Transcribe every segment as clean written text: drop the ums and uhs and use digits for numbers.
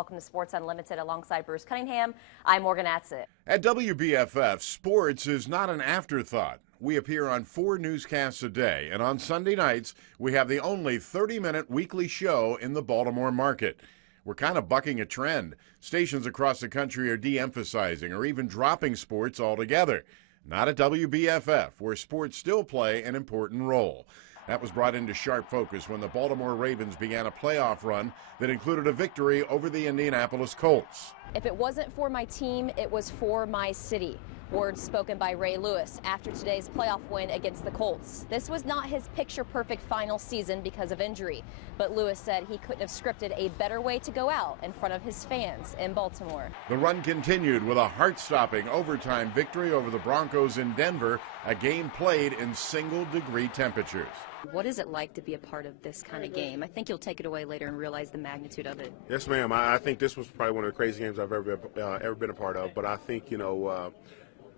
Welcome to Sports Unlimited alongside Bruce Cunningham. I'm Morgan Atzett. At WBFF, sports is not an afterthought. We appear on 4 newscasts a day, and on Sunday nights, we have the only 30-minute weekly show in the Baltimore market. We're kind of bucking a trend. Stations across the country are de-emphasizing or even dropping sports altogether. Not at WBFF, where sports still play an important role. That was brought into sharp focus when the Baltimore Ravens began a playoff run that included a victory over the Indianapolis Colts. If it wasn't for my team, it was for my city. Words spoken by Ray Lewis after today's playoff win against the Colts. This was not his picture-perfect final season because of injury, but Lewis said he couldn't have scripted a better way to go out in front of his fans in Baltimore. The run continued with a heart-stopping overtime victory over the Broncos in Denver, a game played in single-degree temperatures. What is it like to be a part of this kind of game? I think you'll take it away later and realize the magnitude of it. Yes, ma'am. I think this was probably one of the craziest games I've ever been a part of, but I think,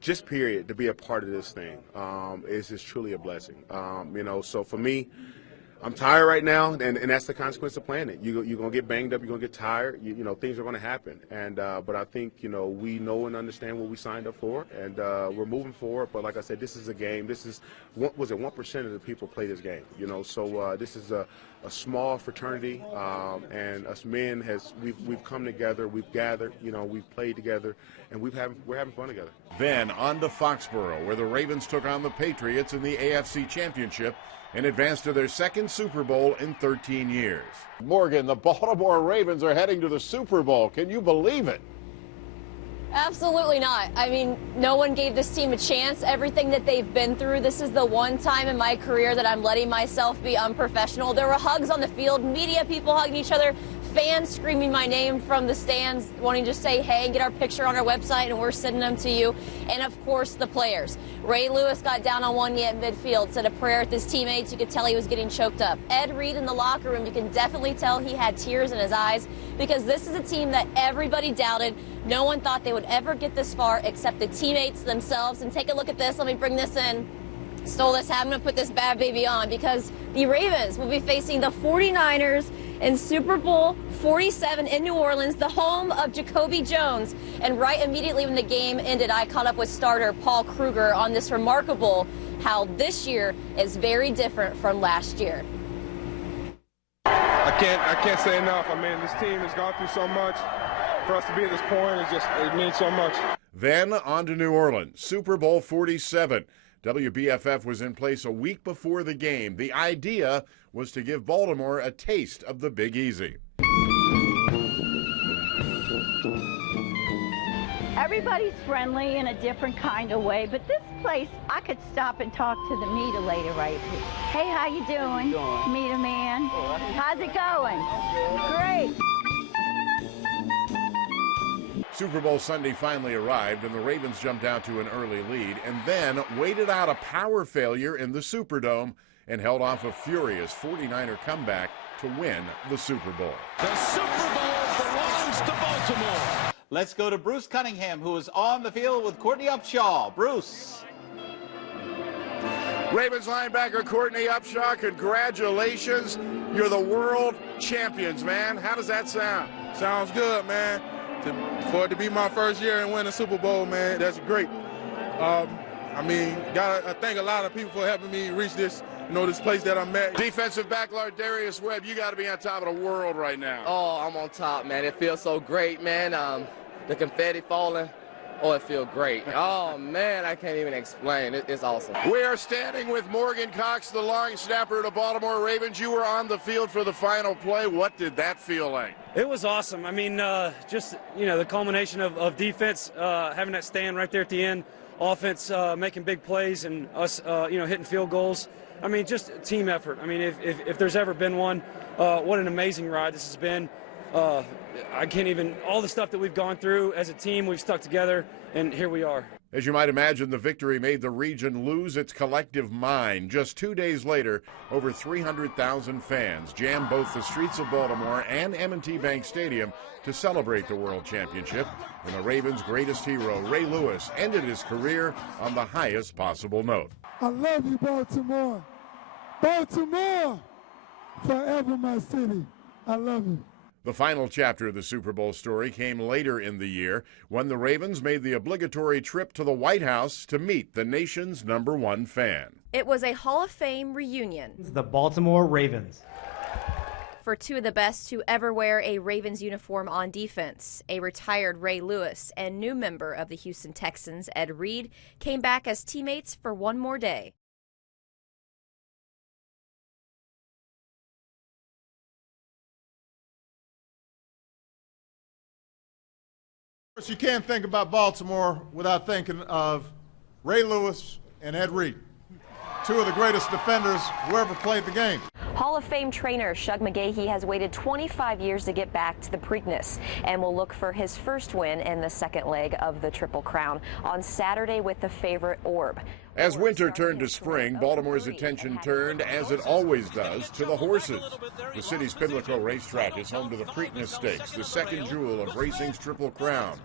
just period, to be a part of this thing is just truly a blessing. So for me, I'm tired right now, and that's the consequence of playing it. You're going to get banged up, you're going to get tired, things are going to happen. But I think, we know and understand what we signed up for, and we're moving forward. But like I said, this is a game. This is, 1% of the people play this game, So this is a small fraternity, and us men, we've come together, we've gathered, we've played together, and we're having fun together. Then on to Foxborough, where the Ravens took on the Patriots in the AFC Championship and advanced to their second Super Bowl in 13 years. Morgan, the Baltimore Ravens are heading to the Super Bowl. Can you believe it? Absolutely not. I mean, no one gave this team a chance. Everything that they've been through, this is the one time in my career that I'm letting myself be unprofessional. There were hugs on the field, media people hugging each other, fans screaming my name from the stands, wanting to say hey and get our picture on our website, and we're sending them to you. And of course, the players. Ray Lewis got down on one knee at midfield, said a prayer at his teammates. You could tell he was getting choked up. Ed Reed in the locker room, you can definitely tell he had tears in his eyes, because this is a team that everybody doubted. No one thought they would ever get this far except the teammates themselves. And take a look at this. Let me bring this in. Stole this hat. I'm going to put this bad baby on, because the Ravens will be facing the 49ers in Super Bowl 47 in New Orleans, the home of Jacoby Jones. And right immediately when the game ended, I caught up with starter Paul Kruger on this remarkable how this year is very different from last year. I can't say enough. I mean, this team has gone through so much. For us to be at this point, it means so much. Then on to New Orleans, Super Bowl 47. WBFF was in place a week before the game. The idea was to give Baltimore a taste of the Big Easy. Everybody's friendly in a different kind of way, but this place, I could stop and talk to the meter lady right here. Hey, how you doing? Meter man. How's it going? Great. Super Bowl Sunday finally arrived, and the Ravens jumped out to an early lead and then waited out a power failure in the Superdome and held off a furious 49er comeback to win the Super Bowl. The Super Bowl belongs to Baltimore. Let's go to Bruce Cunningham, who is on the field with Courtney Upshaw. Bruce. Ravens linebacker Courtney Upshaw, congratulations. You're the world champions, man. How does that sound? Sounds good, man. For it to be my first year and win a Super Bowl, man, that's great. Gotta thank a lot of people for helping me reach this, this place that I'm at. Defensive back Darius Webb, you got to be on top of the world right now. Oh, I'm on top, man. It feels so great, man. The confetti falling. Oh, it feels great. Oh, man, I can't even explain. It's awesome. We are standing with Morgan Cox, the long snapper of the Baltimore Ravens. You were on the field for the final play. What did that feel like? It was awesome. I mean, the culmination of defense, having that stand right there at the end, offense making big plays, and us, hitting field goals. I mean, just a team effort. I mean, if there's ever been one, what an amazing ride this has been. I can't even, all the stuff that we've gone through as a team, we've stuck together, and here we are. As you might imagine, the victory made the region lose its collective mind. Just 2 days later, over 300,000 fans jammed both the streets of Baltimore and M&T Bank Stadium to celebrate the World Championship. And the Ravens' greatest hero, Ray Lewis, ended his career on the highest possible note. I love you, Baltimore. Baltimore, forever my city. I love you. The final chapter of the Super Bowl story came later in the year when the Ravens made the obligatory trip to the White House to meet the nation's #1 fan. It was a Hall of Fame reunion. The Baltimore Ravens. For two of the best to ever wear a Ravens uniform on defense, a retired Ray Lewis and new member of the Houston Texans, Ed Reed, came back as teammates for one more day. You can't think about Baltimore without thinking of Ray Lewis and Ed Reed, two of the greatest defenders who ever played the game. Hall of Fame trainer Shug McGaughey has waited 25 years to get back to the Preakness and will look for his first win in the second leg of the Triple Crown on Saturday with the favorite Orb. As winter turned to spring, Baltimore's attention turned, as it always does, to the horses. The city's Pimlico racetrack is home to the Preakness Stakes, the second jewel of racing's Triple Crown.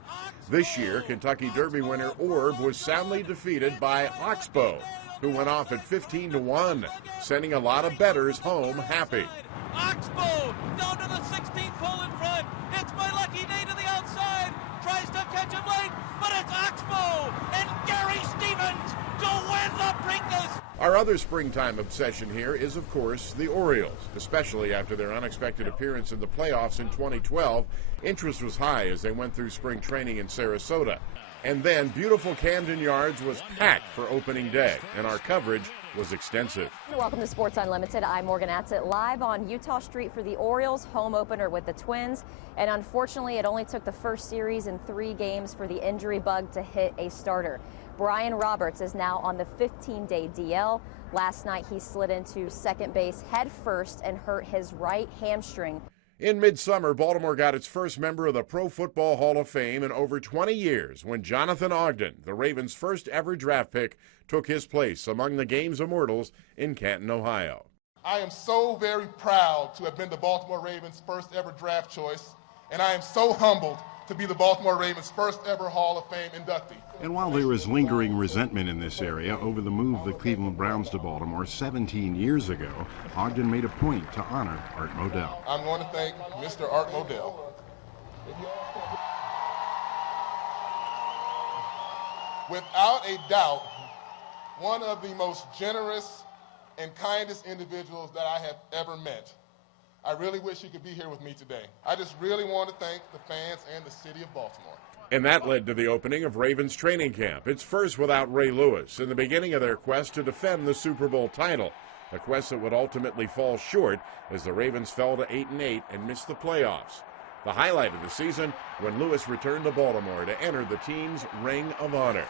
This year, Kentucky Derby winner Orb was soundly defeated by Oxbow, who went off at 15-1, sending a lot of bettors home happy. Oxbow down to the 16th pole in front. It's my lucky day to the outside. Tries to catch him late, but it's Oxbow and Gary Stevens to win the Preakness. Our other springtime obsession here is, of course, the Orioles, especially after their unexpected appearance in the playoffs in 2012. Interest was high as they went through spring training in Sarasota. And then beautiful Camden Yards was packed for opening day, and our coverage was extensive. Welcome to Sports Unlimited. I'm Morgan Atzett, live on Utah Street for the Orioles home opener with the Twins. And unfortunately, it only took the first series in 3 games for the injury bug to hit a starter. Brian Roberts is now on the 15-day DL. Last night, he slid into second base head first and hurt his right hamstring. In midsummer, Baltimore got its first member of the Pro Football Hall of Fame in over 20 years when Jonathan Ogden, the Ravens' first ever draft pick, took his place among the game's immortals in Canton, Ohio. I am so very proud to have been the Baltimore Ravens' first ever draft choice, and I am so humbled to be the Baltimore Ravens' first ever Hall of Fame inductee. And while there is lingering resentment in this area over the move of the Cleveland Browns to Baltimore 17 years ago, Ogden made a point to honor Art Modell. I'm going to thank Mr. Art Modell. Without a doubt, one of the most generous and kindest individuals that I have ever met. I really wish he could be here with me today. I just really want to thank the fans and the city of Baltimore. And that led to the opening of Ravens training camp. It's first without Ray Lewis in the beginning of their quest to defend the Super Bowl title, a quest that would ultimately fall short as the Ravens fell to 8-8 and missed the playoffs. The highlight of the season when Lewis returned to Baltimore to enter the team's Ring of Honor.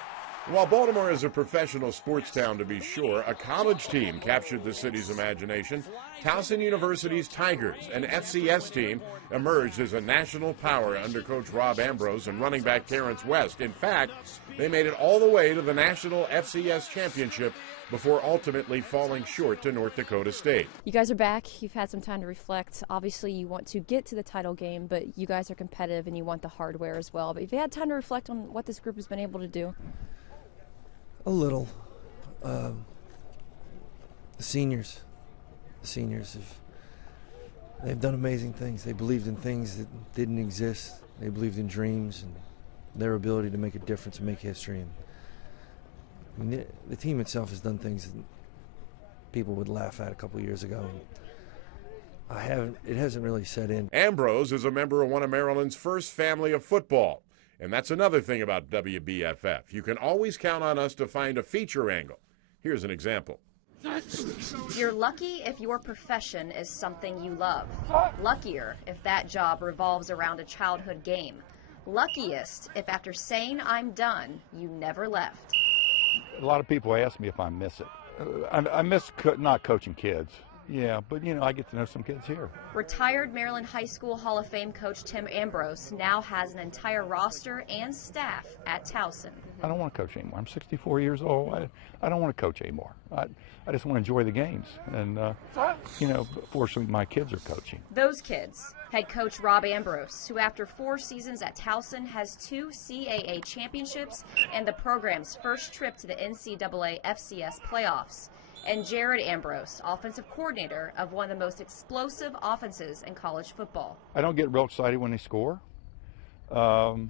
While Baltimore is a professional sports town to be sure, a college team captured the city's imagination. Towson University's Tigers, an FCS team, emerged as a national power under Coach Rob Ambrose and running back Terrence West. In fact, they made it all the way to the national FCS championship before ultimately falling short to North Dakota State. You guys are back. You've had some time to reflect. Obviously, you want to get to the title game, but you guys are competitive and you want the hardware as well. But have you had time to reflect on what this group has been able to do? A little. The seniors they've done amazing things. They believed in things that didn't exist. They believed in dreams and their ability to make a difference and make history. And I mean, the team itself has done things that people would laugh at a couple of years ago. It hasn't really set in. Ambrose is a member of one of Maryland's first family of football. And that's another thing about WBFF. You can always count on us to find a feature angle. Here's an example. You're lucky if your profession is something you love. Luckier if that job revolves around a childhood game. Luckiest if after saying I'm done, you never left. A lot of people ask me if I miss it. I miss not coaching kids. Yeah, but, I get to know some kids here. Retired Maryland High School Hall of Fame coach Tim Ambrose now has an entire roster and staff at Towson. I don't want to coach anymore. I'm 64 years old. I don't want to coach anymore. I just want to enjoy the games. And, fortunately, my kids are coaching. Those kids. Head coach Rob Ambrose, who after 4 seasons at Towson has 2 CAA championships and the program's first trip to the NCAA FCS playoffs. And Jared Ambrose, offensive coordinator of one of the most explosive offenses in college football. I don't get real excited when they score. I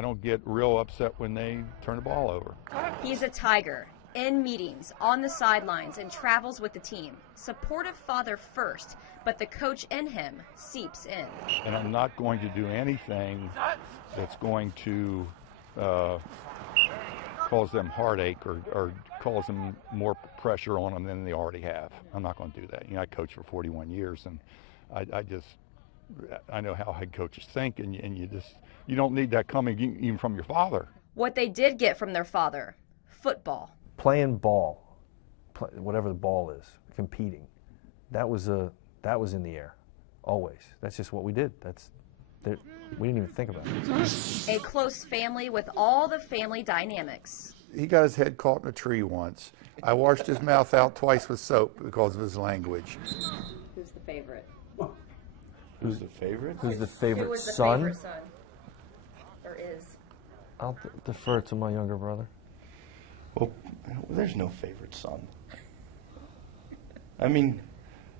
don't get real upset when they turn the ball over. He's a Tiger, in meetings, on the sidelines, and travels with the team. Supportive father first, but the coach in him seeps in. And I'm not going to do anything that's going to cause them heartache or cause them more pressure on them than they already have. I'm not going to do that. I coached for 41 years, and I know how head coaches think, and you don't need that coming even from your father. What they did get from their father, football. Playing ball, whatever the ball is, competing, that was in the air, always. That's just what we did. We didn't even think about it. A close family with all the family dynamics. He got his head caught in a tree once. I washed his mouth out twice with soap because of his language. Who's the favorite? Who's the favorite? Who's the favorite Who was the son? favorite son? Or is? I'll defer to my younger brother. Well, there's no favorite son. I mean,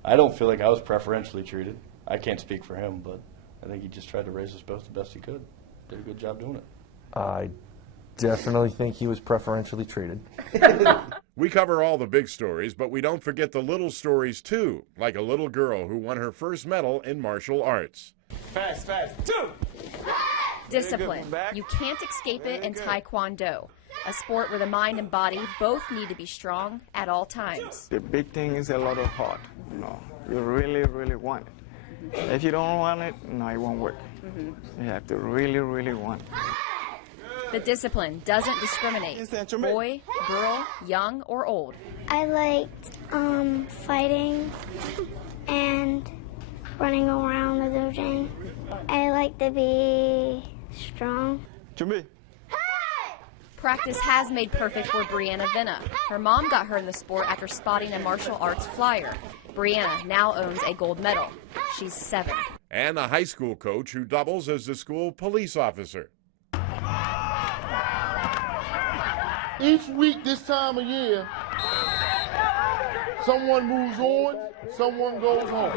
I don't feel like I was preferentially treated. I can't speak for him, but I think he just tried to raise us both the best he could. Did a good job doing it. I definitely think he was preferentially treated. We cover all the big stories, but we don't forget the little stories too, like a little girl who won her first medal in martial arts. Fast, 2! Discipline. You can't escape it in Taekwondo, a sport where the mind and body both need to be strong at all times. The big thing is a lot of heart. You really, really want it. If you don't want it, it won't work. You have to really, really want it. The discipline doesn't discriminate. Boy, girl, young, or old. I liked fighting and running around the dojo. I like to be strong. Practice has made perfect for Brianna Vinna. Her mom got her in the sport after spotting a martial arts flyer. Brianna now owns a gold medal. She's 7. And a high school coach who doubles as the school police officer. Each week this time of year, someone moves on, someone goes home.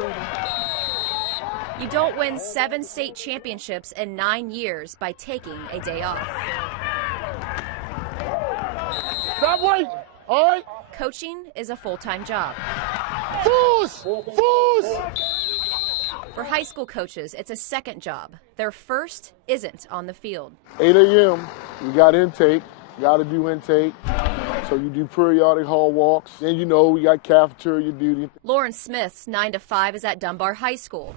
You don't win 7 state championships in 9 years by taking a day off. Stop waiting, all right? Coaching is a full-time job. Fools! For high school coaches, it's a second job. Their first isn't on the field. 8 a.m., you got intake, got to do intake. So you do periodic hall walks. Then we got cafeteria duty. Lauren Smith's 9 to 5 is at Dunbar High School.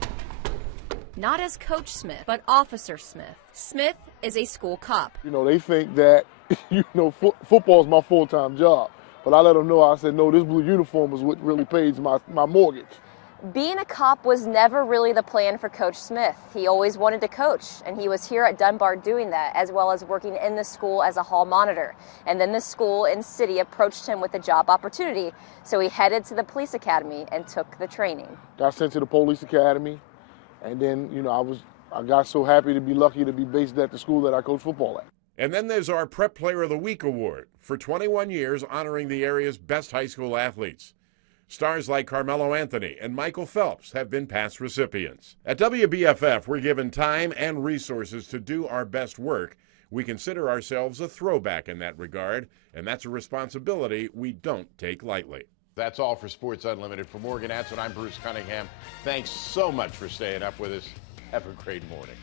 Not as Coach Smith, but Officer Smith. Smith is a school cop. They think that, football is my full-time job. But I let them know, I said, no, this blue uniform is what really pays my mortgage. Being a cop was never really the plan for Coach Smith. He always wanted to coach, and he was here at Dunbar doing that, as well as working in the school as a hall monitor. And then the school and city approached him with a job opportunity, so he headed to the police academy and took the training. Got sent to the police academy, and then, I got so happy to be lucky to be based at the school that I coach football at. And then there's our Prep Player of the Week award, for 21 years honoring the area's best high school athletes. Stars like Carmelo Anthony and Michael Phelps have been past recipients. At WBFF, we're given time and resources to do our best work. We consider ourselves a throwback in that regard, and that's a responsibility we don't take lightly. That's all for Sports Unlimited. For Morgan Atson, I'm Bruce Cunningham. Thanks so much for staying up with us. Have a great morning.